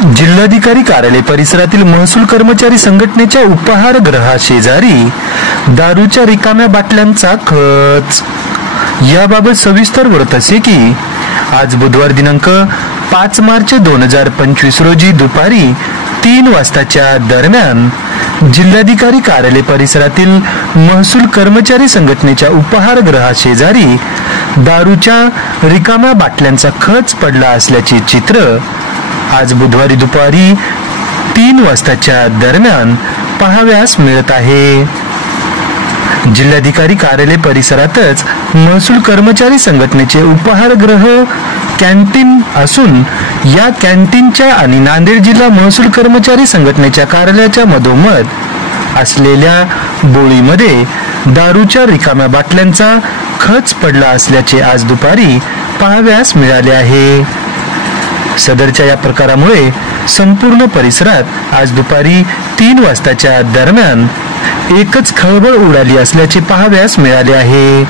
जिल्हाधिकारी कार्यालय परिसरातील महसूल कर्मचारी संघटनेच्या उपाहारगृहाशेजारी दारूच्या रिकाम्या बाटल्यांचा खच। याबाबत सविस्तर वृत्त असे की आज बुधवार दिनांक 5 मार्च 2025 रोजी दुपारी 3 वाजताच्या दरम्यान जिल्हाधिकारी कार्यालय परिसरातील महसूल कर्मचारी संघटनेच्या उपाहारगृहाशेजारी दारूच्या रिकाम्या बाटल्यांचा खच पडला असल्याचे चित्र आज बुधवारी दुपारी 3 वाजताच्या दरम्यान पाहाव्यास मिळत आहे। जिल्हाधिकारी कार्यालय परिसरातच महसूल कर्मचारी संघटनेचे उपाहारगृह कॅन्टीन असून या कॅन्टीनच्या आणि नांदेड जिल्हा महसूल कर्मचारी संघटनेच्या कार्यालयाच्या मधोमध असलेल्या बोळीमध्ये दारूच्या रिकाम्या बाटल्यांचा खच पडला असल्याचे आज दुपारी पाहाव्यास मिळाले आहे। सदरच्या या प्रकारामुळे संपूर्ण परिसरात आज दुपारी 3 वाजताच्या दरम्यान एकच खळबळ उडाली असल्याचे पाहाव्यास मिळाले आहे।